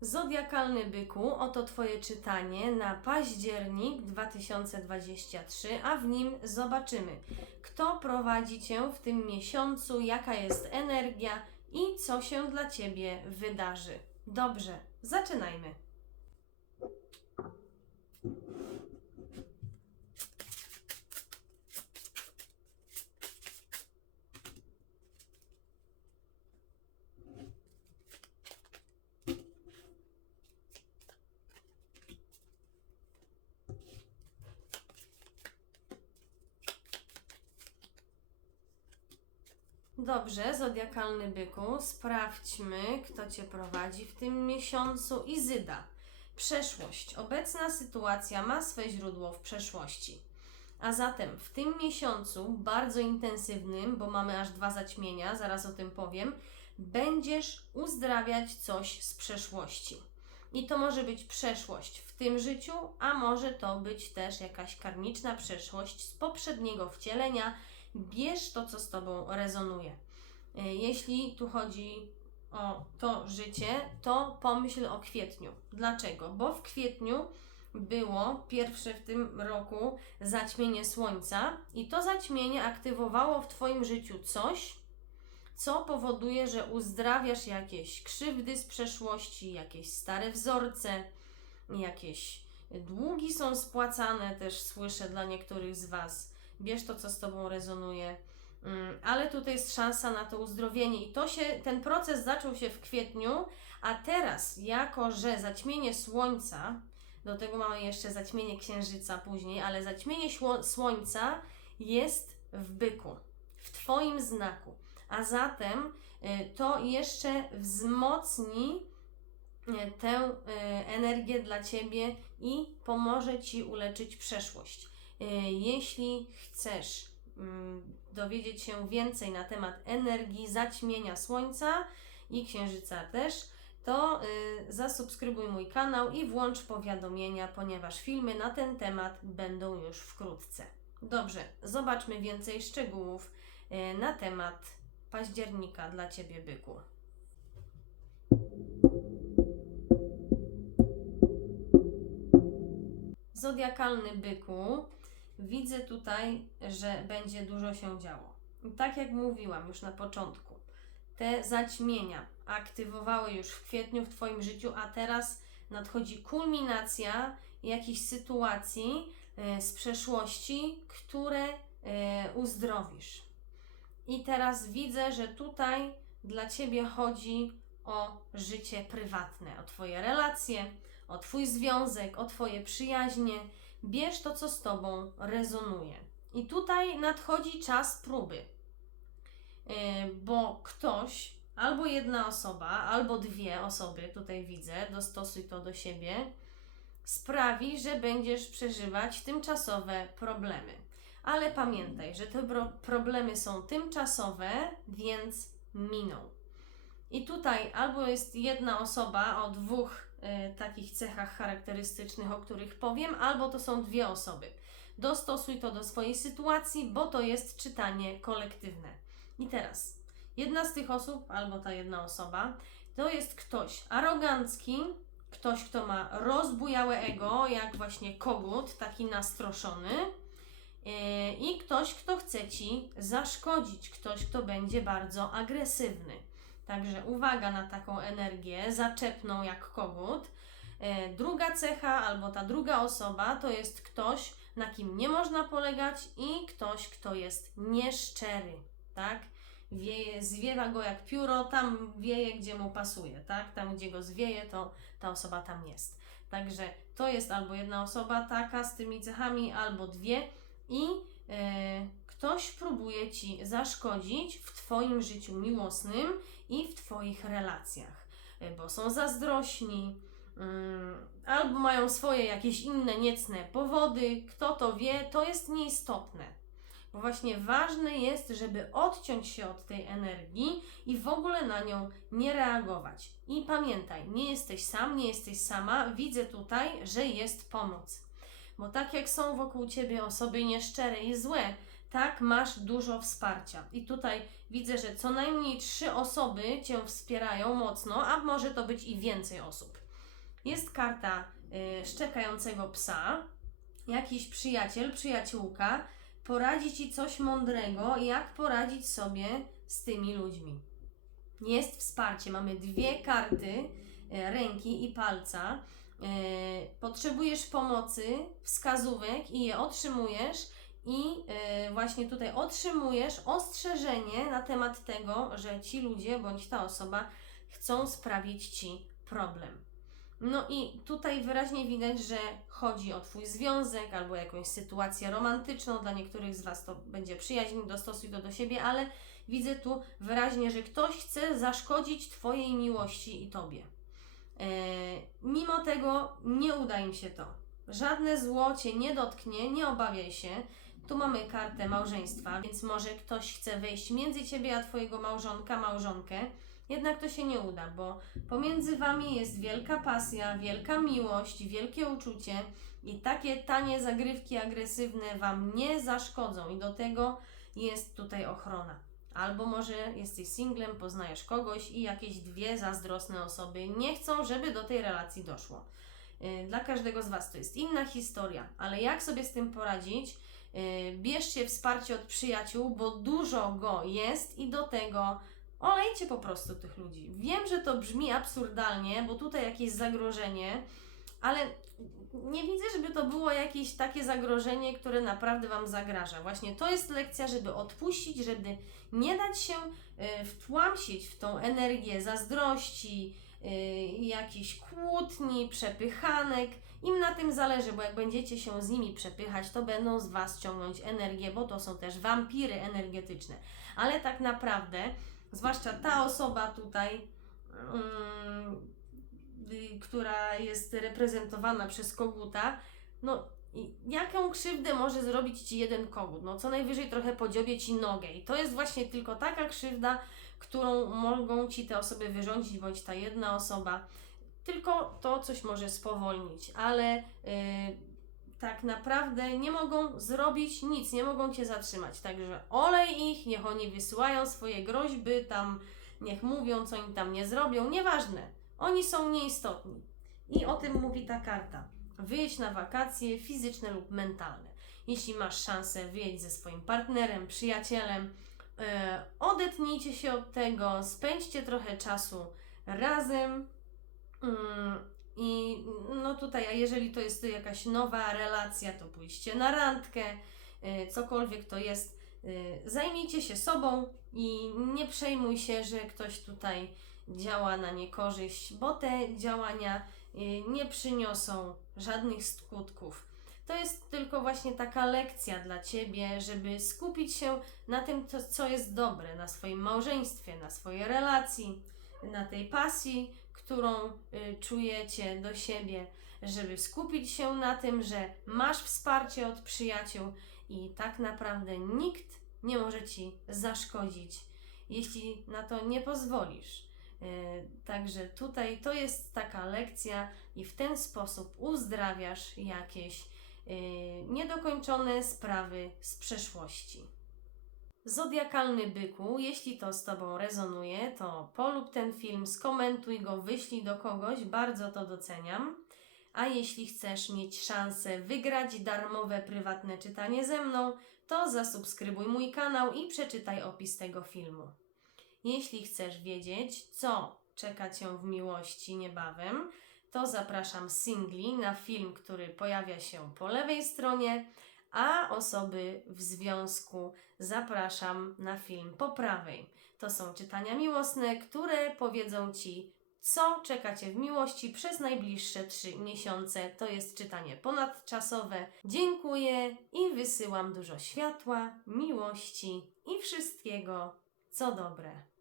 Zodiakalny byku, oto Twoje czytanie na październik 2023, a w nim zobaczymy, kto prowadzi Cię w tym miesiącu, jaka jest energia i co się dla Ciebie wydarzy. Dobrze, zaczynajmy. Dobrze, zodiakalny byku, sprawdźmy, kto cię prowadzi w tym miesiącu. Izyda. Przeszłość. Obecna sytuacja ma swe źródło w przeszłości. A zatem w tym miesiącu, bardzo intensywnym, bo mamy aż dwa zaćmienia, zaraz o tym powiem, będziesz uzdrawiać coś z przeszłości. I to może być przeszłość w tym życiu, a może to być też jakaś karmiczna przeszłość z poprzedniego wcielenia, bierz to, co z Tobą rezonuje. Y, Jeśli tu chodzi o to życie, to pomyśl o kwietniu. Dlaczego? Bo w kwietniu było pierwsze w tym roku zaćmienie słońca, i to zaćmienie aktywowało w Twoim życiu coś, co powoduje, że uzdrawiasz jakieś krzywdy z przeszłości, jakieś stare wzorce, jakieś długi są spłacane, też słyszę dla niektórych z Was bierz to, co z Tobą rezonuje. Mm, Ale tutaj jest szansa na to uzdrowienie i to się, ten proces zaczął się w kwietniu, a teraz, jako że zaćmienie słońca, do tego mamy jeszcze zaćmienie księżyca później, ale zaćmienie słońca jest w byku, w Twoim znaku. A zatem y, to jeszcze wzmocni y, tę y, energię dla Ciebie i pomoże Ci uleczyć przeszłość. Y, Jeśli chcesz mm, dowiedzieć się więcej na temat energii zaćmienia Słońca i Księżyca też, to y, zasubskrybuj mój kanał i włącz powiadomienia, ponieważ filmy na ten temat będą już wkrótce. Dobrze, zobaczmy więcej szczegółów y, na temat października dla Ciebie, byku. Zodiakalny byku, widzę tutaj, że będzie dużo się działo. Tak jak mówiłam już na początku, te zaćmienia aktywowały już w kwietniu w Twoim życiu, a teraz nadchodzi kulminacja jakichś sytuacji e, z przeszłości, które e, uzdrowisz. I teraz widzę, że tutaj dla Ciebie chodzi o życie prywatne, o Twoje relacje, o Twój związek, o Twoje przyjaźnie. Bierz to, co z Tobą rezonuje. I tutaj nadchodzi czas próby, Yy, bo ktoś, albo jedna osoba, albo dwie osoby, tutaj widzę, dostosuj to do siebie, sprawi, że będziesz przeżywać tymczasowe problemy. Ale pamiętaj, że te pro- problemy są tymczasowe, więc miną. I tutaj albo jest jedna osoba o dwóch takich cechach charakterystycznych, o których powiem, albo to są dwie osoby. Dostosuj to do swojej sytuacji, bo to jest czytanie kolektywne. I teraz, jedna z tych osób, albo ta jedna osoba, to jest ktoś arogancki, ktoś, kto ma rozbujałe ego, jak właśnie kogut, taki nastroszony, yy, i ktoś, kto chce ci zaszkodzić, ktoś, kto będzie bardzo agresywny. Także uwaga na taką energię zaczepną jak kogut. E, Druga cecha albo ta druga osoba to jest ktoś, na kim nie można polegać i ktoś, kto jest nieszczery, tak? Wieje, zwiewa go jak pióro, tam wieje, gdzie mu pasuje, tak? Tam, gdzie go zwieje, to ta osoba tam jest. Także to jest albo jedna osoba taka z tymi cechami, albo dwie i e, ktoś próbuje Ci zaszkodzić w Twoim życiu miłosnym i w Twoich relacjach, y, bo są zazdrośni, ym, albo mają swoje jakieś inne niecne powody, kto to wie, to jest nieistotne. Bo właśnie ważne jest, żeby odciąć się od tej energii i w ogóle na nią nie reagować. I pamiętaj, nie jesteś sam, nie jesteś sama, widzę tutaj, że jest pomoc. Bo tak jak są wokół ciebie osoby nieszczere i złe, tak masz dużo wsparcia. I tutaj widzę, że co najmniej trzy osoby cię wspierają mocno, a może to być i więcej osób. jest karta y, szczekającego psa, jakiś przyjaciel, przyjaciółka poradzi ci coś mądrego, jak poradzić sobie z tymi ludźmi. Jest wsparcie, mamy dwie karty e, ręki i palca. E, Potrzebujesz pomocy, wskazówek i je otrzymujesz, i e, właśnie tutaj otrzymujesz ostrzeżenie na temat tego, że ci ludzie bądź ta osoba chcą sprawić ci problem. No i tutaj wyraźnie widać, że chodzi o Twój związek albo jakąś sytuację romantyczną. Dla niektórych z Was to będzie przyjaźń, dostosuj to do siebie, ale widzę tu wyraźnie, że ktoś chce zaszkodzić Twojej miłości i Tobie. E, mimo tego nie uda im się to. Żadne zło Cię nie dotknie, nie obawiaj się. Tu mamy kartę małżeństwa, więc może ktoś chce wejść między Ciebie a Twojego małżonka, małżonkę. Jednak to się nie uda, bo pomiędzy Wami jest wielka pasja, wielka miłość, wielkie uczucie i takie tanie zagrywki agresywne Wam nie zaszkodzą i do tego jest tutaj ochrona. Albo może jesteś singlem, poznajesz kogoś i jakieś dwie zazdrosne osoby nie chcą, żeby do tej relacji doszło. Yy, Dla każdego z Was to jest inna historia, ale jak sobie z tym poradzić? Yy, Bierzcie wsparcie od przyjaciół, bo dużo go jest i do tego olejcie po prostu tych ludzi. Wiem, że to brzmi absurdalnie, bo tutaj jakieś zagrożenie, ale nie widzę, żeby to było jakieś takie zagrożenie, które naprawdę Wam zagraża. Właśnie to jest lekcja, żeby odpuścić, żeby nie dać się y, wtłamsić w tą energię zazdrości, y, jakichś kłótni, przepychanek. Im na tym zależy, bo jak będziecie się z nimi przepychać, to będą z Was ciągnąć energię, bo to są też wampiry energetyczne. Ale tak naprawdę, zwłaszcza ta osoba tutaj, mm, y, która jest reprezentowana przez koguta, no jaką krzywdę może zrobić Ci jeden kogut? No co najwyżej trochę podziobie Ci nogę i to jest właśnie tylko taka krzywda, którą mogą Ci te osoby wyrządzić, bądź ta jedna osoba. Tylko to coś może spowolnić, ale y, tak naprawdę nie mogą zrobić nic, nie mogą Cię zatrzymać. Także olej ich, niech oni wysyłają swoje groźby, tam niech mówią, co im tam nie zrobią, nieważne. Oni są nieistotni. I o tym mówi ta karta. Wyjedź na wakacje fizyczne lub mentalne. Jeśli masz szansę wyjeść ze swoim partnerem, przyjacielem, e, odetnijcie się od tego, spędźcie trochę czasu razem. I no tutaj, a jeżeli to jest jakaś nowa relacja, to pójście na randkę, e, cokolwiek to jest, e, zajmijcie się sobą i nie przejmuj się, że ktoś tutaj działa na niekorzyść, bo te działania y, nie przyniosą żadnych skutków. To jest tylko właśnie taka lekcja dla Ciebie, żeby skupić się na tym, co, co jest dobre, na swoim małżeństwie, na swojej relacji, na tej pasji, którą y, czujecie do siebie, żeby skupić się na tym, że masz wsparcie od przyjaciół i tak naprawdę nikt nie może Ci zaszkodzić, jeśli na to nie pozwolisz. Yy, Także tutaj to jest taka lekcja, i w ten sposób uzdrawiasz jakieś yy, niedokończone sprawy z przeszłości. Zodiakalny byku, jeśli to z Tobą rezonuje, to polub ten film, skomentuj go, wyślij do kogoś, bardzo to doceniam. A jeśli chcesz mieć szansę wygrać darmowe prywatne czytanie ze mną, to zasubskrybuj mój kanał i przeczytaj opis tego filmu. Jeśli chcesz wiedzieć, co czeka Cię w miłości niebawem, to zapraszam singli na film, który pojawia się po lewej stronie, a osoby w związku zapraszam na film po prawej. To są czytania miłosne, które powiedzą Ci, co czeka Cię w miłości przez najbliższe trzy miesiące. To jest czytanie ponadczasowe. Dziękuję i wysyłam dużo światła, miłości i wszystkiego, co dobre.